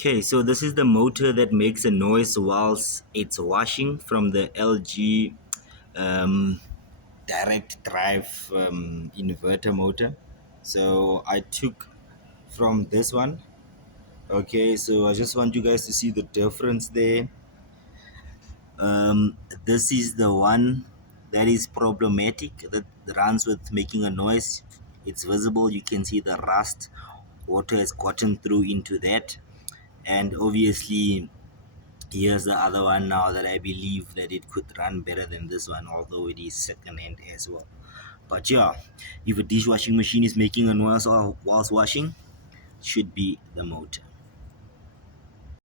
Okay, so this is the motor that makes a noise whilst it's washing from the LG um, direct drive inverter motor. So I took from this one. Okay, so I just want you guys to see the difference there. This is the one that is problematic, that runs with making a noise. It's visible, you can see the rust. Water has gotten through into that, and obviously here's the other one now that I believe that it could run better than this one, although it is second hand as well. But yeah, if a dishwashing machine is making a noise whilst washing, it should be the motor.